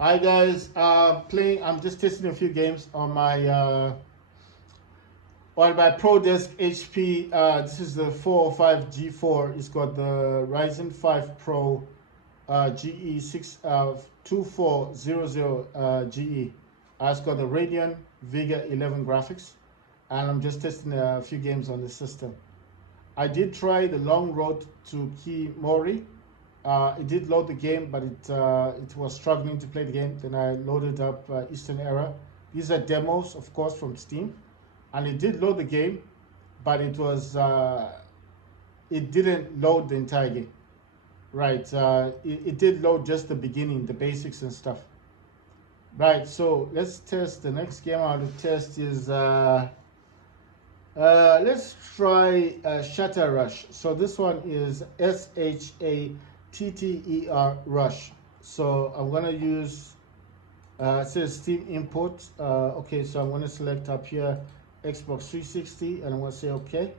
Hi guys, playing. I'm just testing a few games on my proDESK HP. This is the 405 G4. It's got the Ryzen 5 Pro GE6 2400 GE. It's got the Radeon Vega 11 graphics, and I'm just testing a few games on the system. I did try the long road to Kimori. It did load the game, but it was struggling to play the game. Then I loaded up Eastern Era. These are demos, of course, from Steam, and it did load the game, but it didn't load the entire game. Right? It did load just the beginning, the basics and stuff. Right. So let's test. The next game I want to test is let's try Shatter Rush. So this one is SHATTER Rush. So I'm gonna use it says Steam import. Okay, so I'm gonna select up here Xbox 360 and I'm gonna say okay.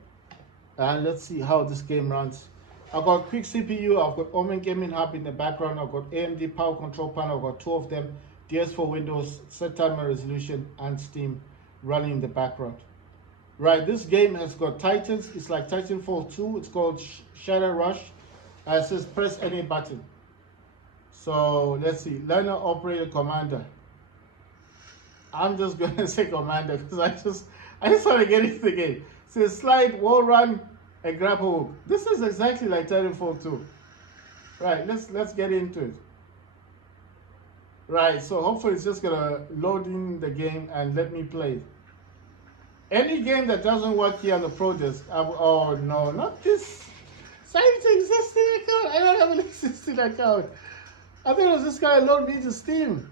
And let's see how this game runs. I've got quick CPU, I've got Omen Gaming Hub in the background, I've got AMD Power Control Panel, I've got two of them, DS4 Windows, set timer resolution, and Steam running in the background. Right, this game has got Titans. It's like Titanfall 2. It's called Shatter Rush. It says press any button. So let's see. Learner Operator Commander. I'm just gonna say Commander because I just want to get into the game. It says slide, wall run, and grab a hook. This is exactly like Titanfall 2. Right, let's get into it. Right, so hopefully it's just gonna load in the game and let me play it. Any game that doesn't work here on the proDESK, oh no, not this. Sign to existing account. I don't have an existing account. I think it was this guy load me to Steam.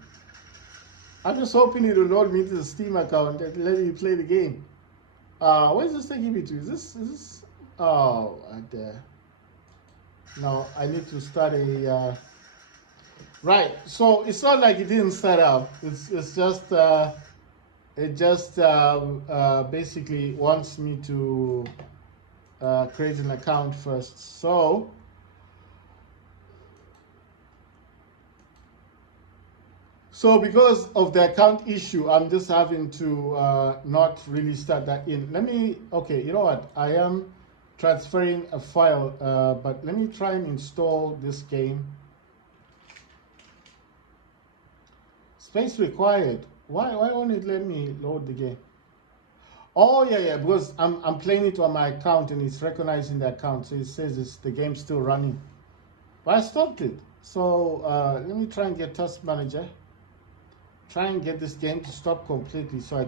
I'm just hoping it will load me to the Steam account and let me play the game. Where's this taking me to? Is this? Oh, there. No, I need to start a. Right. So it's not like it didn't start up. It's just. It just basically wants me to create an account first. So because of the account issue, I'm just having to not really start that in. Okay, you know what? I am transferring a file, but let me try and install this game. Space required. Why won't it let me load the game? Oh yeah, because I'm playing it on my account and it's recognizing the account, so it says the game's still running. But I stopped it. So let me try and get Task Manager. Try and get this game to stop completely so I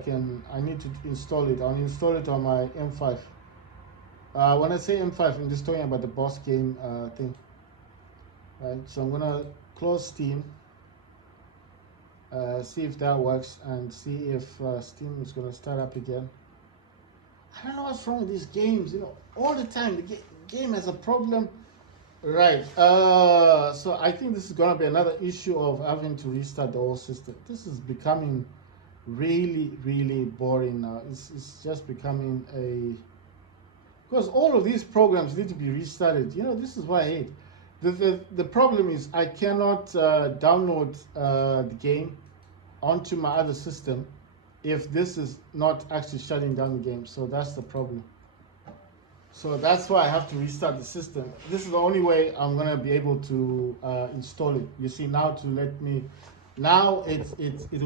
need to install it. I'll install it on my M5. When I say M5, I'm just talking about the boss game thing. Right, so I'm gonna close Steam. See if that works and see if Steam is going to start up again. I don't know what's wrong with these games. All the time the game has a problem. Right. So I think this is going to be another issue of having to restart the whole system. This is becoming really, really boring now. It's just becoming because all of these programs need to be restarted. This is what I hate. The problem is I cannot download the game onto my other system if this is not actually shutting down the game. So that's the problem. So that's why I have to restart the system. This is the only way I'm gonna be able to install it. You see, now it will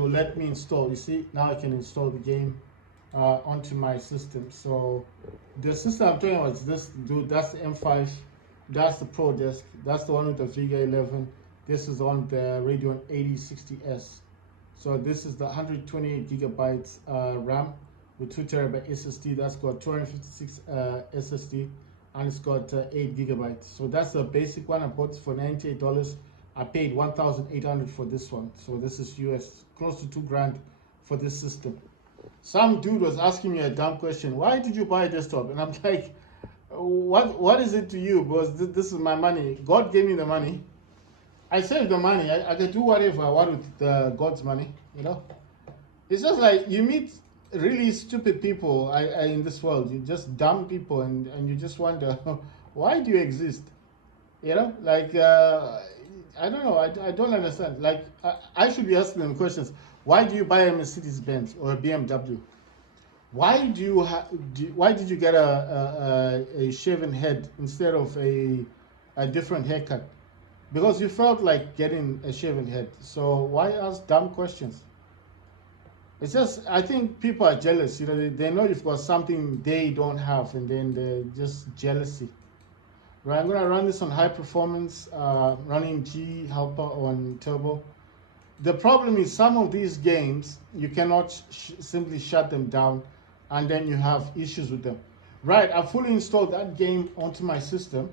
let me install. You see, now I can install the game onto my system. So the system I'm talking about is this dude. That's the M5. That's the proDESK. That's the one with the Vega 11. This is on the Radeon 8060S. So this is the 128 gigabytes RAM with 2 terabyte SSD. That's got 256 SSD, and it's got 8 gigabytes. So that's the basic one. I bought this for $98. I paid $1,800 for this one. So this is US, close to $2,000 for this system. Some dude was asking me a dumb question. Why did you buy a desktop? And I'm like, what is it to you? Because this is my money. God gave me the money. I saved the money. I can do whatever I want with God's money. It's just like you meet really stupid people in this world. You just dumb people, and you just wonder why do you exist. I don't know. I don't understand. Like I should be asking them questions. Why do you buy a Mercedes Benz or a BMW? Why do you why did you get a shaven head instead of a different haircut? Because you felt like getting a shaven head. So why ask dumb questions? It's just I think people are jealous. You know, they know you've got something they don't have, and then they're just jealousy. Right, I'm gonna run this on high performance, running G helper on turbo. The problem is some of these games you cannot simply shut them down, and then you have issues with them. Right, I fully installed that game onto my system.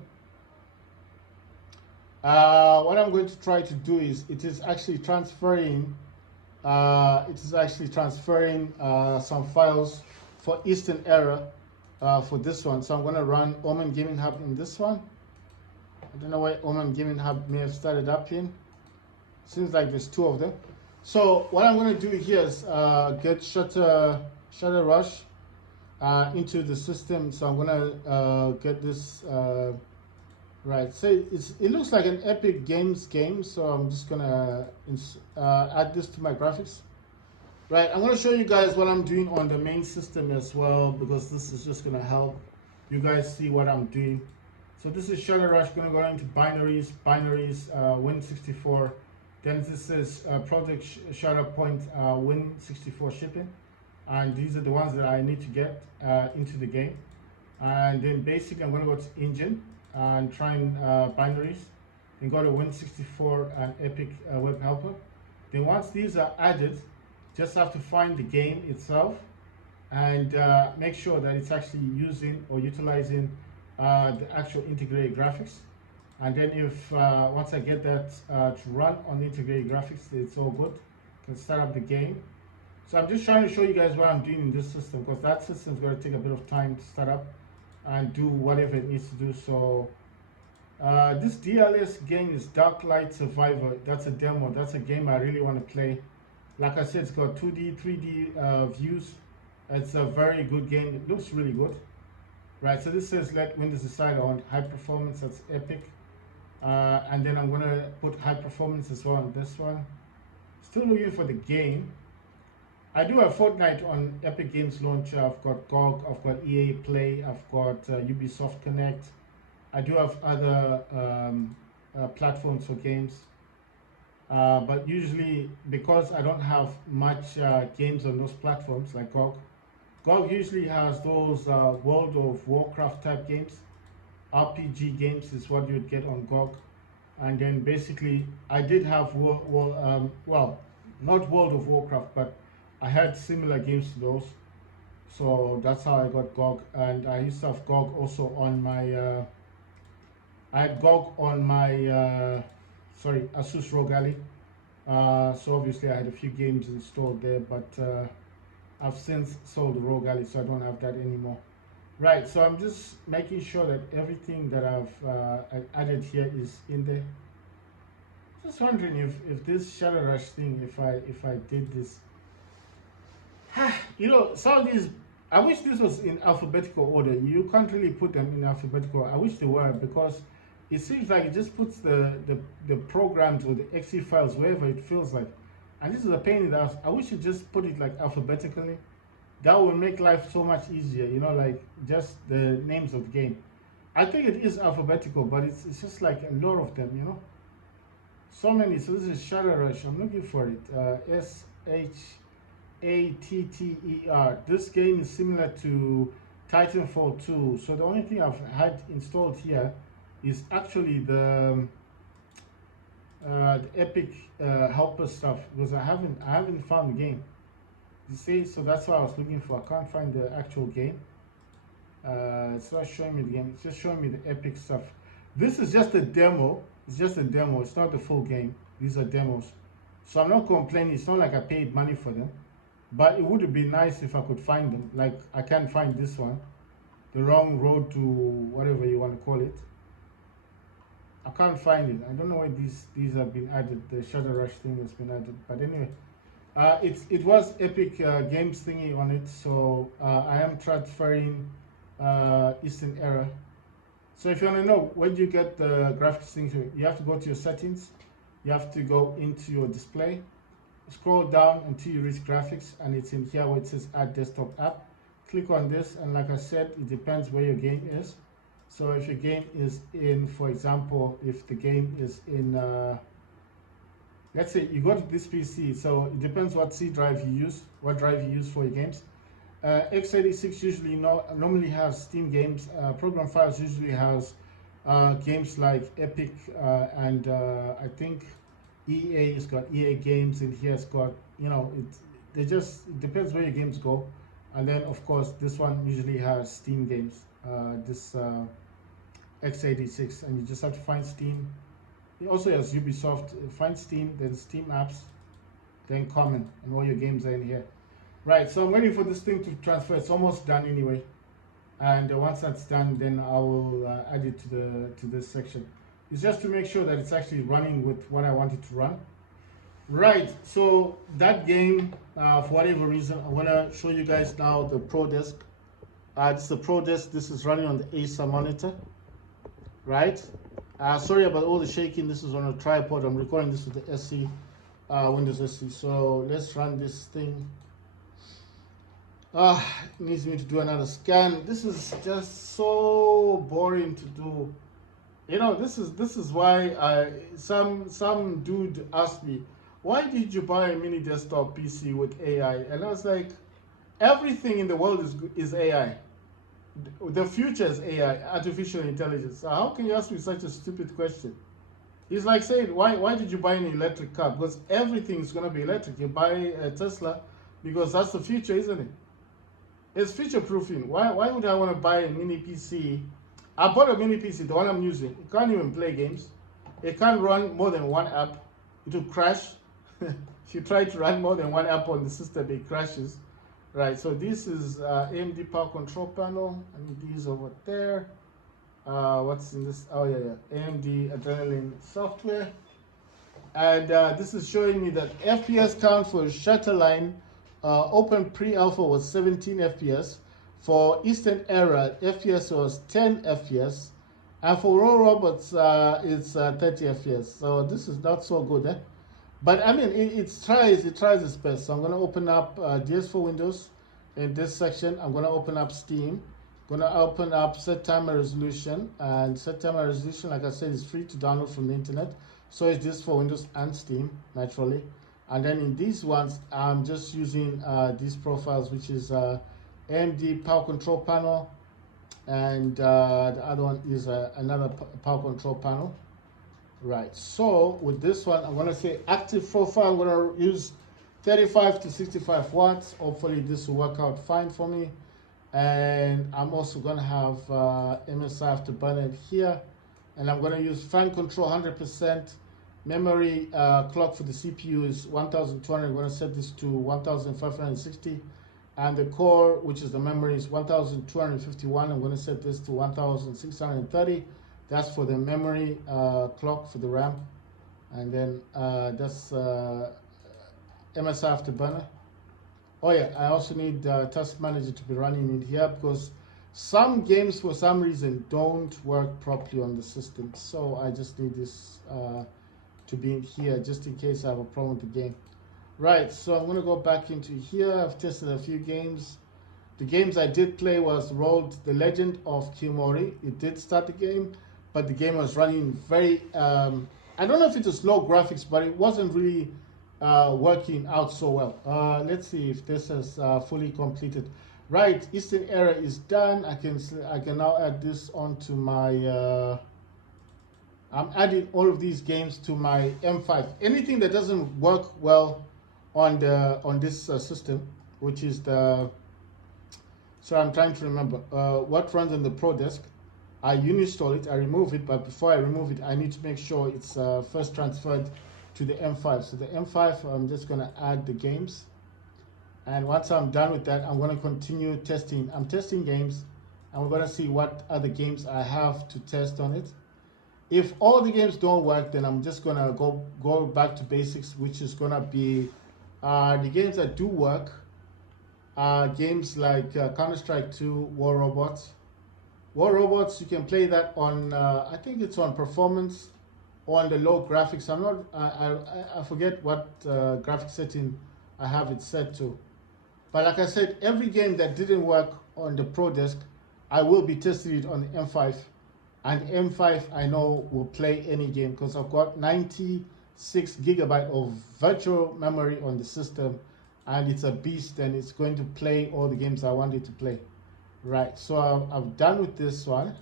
What I'm going to try to do is it is actually transferring some files for Eastern Era for this one. So I'm going to run Omen Gaming Hub in this one. I don't know why Omen Gaming Hub may have started up in. Seems like there's two of them. So what I'm going to do here is get Shutter Rush into the system. So I'm going to get this right. So it looks like an Epic Games game. So I'm just going to add this to my graphics. Right, I'm going to show you guys what I'm doing on the main system as well, because this is just going to help you guys see what I'm doing. So this is Shutter Rush, going to go into binaries, Win64. Then this is Project Shutter Point Win64 shipping. And these are the ones that I need to get into the game. And then basically I'm going to go to engine and try and binaries. Then go to Win64 and Epic Web Helper. Then once these are added, just have to find the game itself and make sure that it's actually using or utilizing the actual integrated graphics. And then if once I get that to run on the integrated graphics, it's all good. Can start up the game. So I'm just trying to show you guys what I'm doing in this system, because that system is going to take a bit of time to start up and do whatever it needs to do. So this DLS game is Dark Light Survivor. That's a demo. That's a game I really want to play. Like I said, it's got 2D, 3D views. It's a very good game. It looks really good. Right, so this says let Windows decide on high performance. That's Epic. And then I'm going to put high performance as well on this one. Still looking for the game. I do have Fortnite on Epic Games Launcher. I've got GOG, I've got EA Play, I've got Ubisoft Connect. I do have other platforms for games. But usually, because I don't have much games on those platforms like GOG usually has those World of Warcraft type games. RPG games is what you'd get on GOG. And then basically, I did have, well, not World of Warcraft, but I had similar games to those. So that's how I got GOG. And I used to have GOG also on my, I had GOG on my, Asus ROG Ally. So obviously I had a few games installed there, but I've since sold the ROG Ally, so I don't have that anymore. Right, so I'm just making sure that everything that I've added here is in there. Just wondering if this Shadow Rush thing, if I did this, you know, some of these, I wish this was in alphabetical order. You can't really put them in alphabetical. I wish they were, because it seems like it just puts the programs or the exe files wherever it feels like. And this is a pain in the ass. I wish you just put it like alphabetically. That would make life so much easier, you know, like just the names of the game. I think it is alphabetical, but it's just like a lot of them, you know. So many. So this is Shadow Rush. I'm looking for it. SHATTER. This game is similar to Titanfall 2. So the only thing I've had installed here is actually the Epic helper stuff, because I haven't found the game. You see, so that's what I was looking for. I can't find the actual game. It's not showing me the game. It's just showing me the Epic stuff. This is just a demo. It's just a demo. It's not the full game. These are demos. So I'm not complaining. It's not like I paid money for them. But it would have been nice if I could find them. Like I can't find this one. The Wrong Road to whatever you want to call it. I can't find it. I don't know why these have been added. The Shadow Rush thing has been added. But anyway. It was Epic Games thingy on it, so I am transferring Eastern Era. So if you want to know where do you get the graphics thing, you have to go to your settings, you have to go into your display, scroll down until you reach graphics, and it's in here where it says add desktop app. Click on this, and like I said, it depends where your game is. So if your game is in, for example, if the game is in, let's say you go to this PC, so it depends what C drive you use, what drive you use for your games. x86 usually normally has Steam games. Program Files usually has games like Epic, and I think EA has got EA games in here. It's got, it depends where your games go. And then of course this one usually has Steam games, this x86, and you just have to find Steam. It also has Ubisoft. Find Steam, then Steam apps, then common, and all your games are in here. Right, so I'm waiting for this thing to transfer. It's almost done anyway, and once that's done, then I will add it to this section. It's just to make sure that it's actually running with what I want it to run. Right, so that game, for whatever reason, I want to show you guys now the proDESK. It's the proDESK. This is running on the Acer monitor. Right, sorry about all the shaking. This is on a tripod. I'm recording this with the SC, Windows SC. So let's run this thing. It needs me to do another scan. This is just so boring to do. This is why some dude asked me, why did you buy a mini desktop PC with AI? And I was like, everything in the world is AI. The future is AI, artificial intelligence. So how can you ask me such a stupid question? It's like saying, why did you buy an electric car? Because everything is going to be electric. You buy a Tesla because that's the future, isn't it? It's future proofing. Why would I want to buy a mini PC? I bought a mini PC, the one I'm using. It can't even play games. It can't run more than one app. It will crash. If you try to run more than one app on the system, it crashes. Right, so this is AMD power control panel, and these over there. What's in this? Oh yeah, AMD Adrenaline software. And this is showing me that FPS count for Shatterline Open pre-alpha was 17 FPS. For Eastern Era, FPS was 10 FPS. And for Raw Robots, it's 30 FPS. So this is not so good, eh? But I mean, it tries its best. So I'm going to open up DS4 Windows in this section. I'm going to open up Steam. I'm going to open up Set Timer Resolution. And Set Timer Resolution, like I said, is free to download from the internet. So it's just for Windows and Steam, naturally. And then in these ones, I'm just using these profiles, which is AMD Power Control Panel. And the other one is another Power Control Panel. Right, so with this one, I'm going to say active profile. I'm going to use 35 to 65 watts. Hopefully this will work out fine for me. And I'm also going to have MSI Afterburner here. And I'm going to use fan control 100%. Memory clock for the CPU is 1200. I'm going to set this to 1560. And the core, which is the memory, is 1251. I'm going to set this to 1630. That's for the memory clock for the RAM. And then that's MSI Afterburner. Oh yeah, I also need Task Manager to be running in here because some games for some reason don't work properly on the system. So I just need this to be in here just in case I have a problem with the game. Right, so I'm going to go back into here. I've tested a few games. The games I did play was rolled The Legend of Kimori. It did start the game, but the game was running very, I don't know if it was low graphics, but it wasn't really working out so well. Let's see if this is fully completed. Right, Eastern Era is done. I can now add this onto my, I'm adding all of these games to my M5. Anything that doesn't work well on this system, which is the, so I'm trying to remember what runs on the proDESK. I uninstall it, I remove it, but before I remove it, I need to make sure it's first transferred to the M5. So the M5, I'm just going to add the games. And once I'm done with that, I'm going to continue testing. I'm testing games, and we're going to see what other games I have to test on it. If all the games don't work, then I'm just going to go back to basics, which is going to be the games that do work. Games like Counter-Strike 2, War Robots. War Robots, you can play that on, I think it's on performance, on the low graphics. I'm not. I forget what graphic setting I have it set to. But like I said, every game that didn't work on the proDESK, I will be testing it on the M5. And M5 I know will play any game because I've got 96 gigabyte of virtual memory on the system, and it's a beast, and it's going to play all the games I want it to play. Right, so I'm done with this one.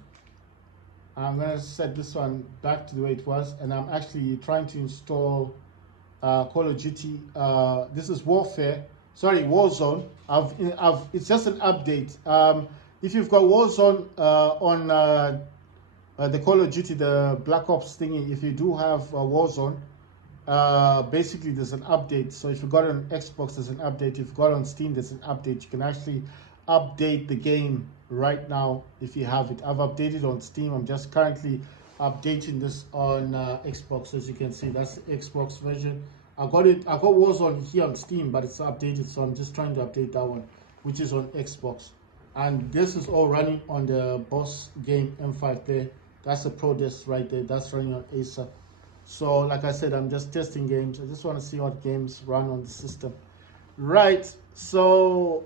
I'm going to set this one back to the way it was, and I'm actually trying to install Call of Duty. This is Warzone. It's just an update. If you've got Warzone on the Call of Duty, the Black Ops thingy, if you do have Warzone, basically there's an update. So if you got it on Xbox, there's an update. If you got it on Steam, there's an update. You can actually update the game right now if you have it. I've updated on Steam. I'm just currently updating this on Xbox. As you can see, that's the Xbox version. I got Warzone here on Steam, but it's updated, so I'm just trying to update that one, which is on Xbox. And this is all running on the boss game M5 there. That's the proDESK right there. That's running on Acer. So like I said, I'm just testing games. I just want to see what games run on the system. Right, so